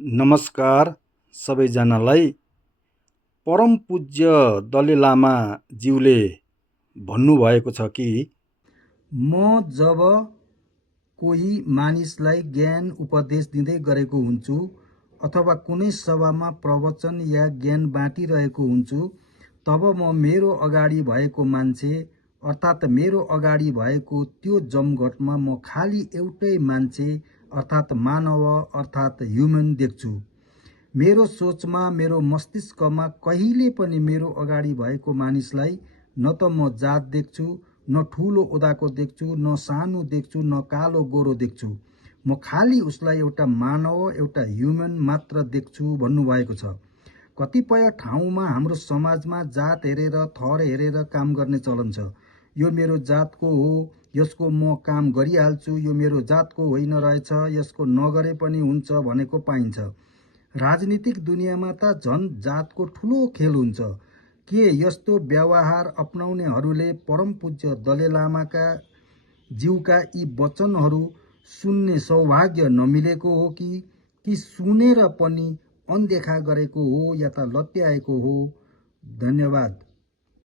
नमस्कार सबैजनालाई। परम पूज्य दलाई लामा ज्यूले भन्नुभएको छ कि म जब कोही मानिसलाई ज्ञान उपदेश दिँदै गरेको हुन्छु अथवा कुनै सभामा प्रवचन या ज्ञान बाँटिरहेको हुन्छु, तब म मेरो अगाडि भएको मान्छे अर्थात् मेरो अगाडि भएको त्यो जमघटमा म खालि एउटै मान्छे अर्थात् मानव अर्थात् ह्युमन देख्छु। मेरो सोचमा, मेरो मस्तिष्कमा कहिले पनि मेरो अगाडि भएको मानिसलाई न त म जात देख्छु, न ठुलो ओदाको देख्छु, न सानो देख्छु, न कालो गोरो देख्छु। म खालि उसलाई एउटा मानव, एउटा ह्युमन मात्र देख्छु भन्नुभएको छ। कतिपय ठाउँमा हाम्रो समाजमा जात हेरेर, थर हेरेर काम गर्ने चलन छ। यो मेरो जातको हो, यसको म काम गरिहाल्छु, यो मेरो जातको होइन रहेछ, यसको नगरे पनि हुन्छ भनेको पाइन्छ। राजनीतिक दुनियाँमा त झन् जातको ठुलो खेल हुन्छ। के यस्तो व्यवहार अपनाउनेहरूले परम पूज्य दलाई लामाका ज्यूका यी वचनहरू सुन्ने सौभाग्य नमिलेको हो कि सुनेर पनि अनदेखा गरेको हो या त लत्याएको हो? धन्यवाद।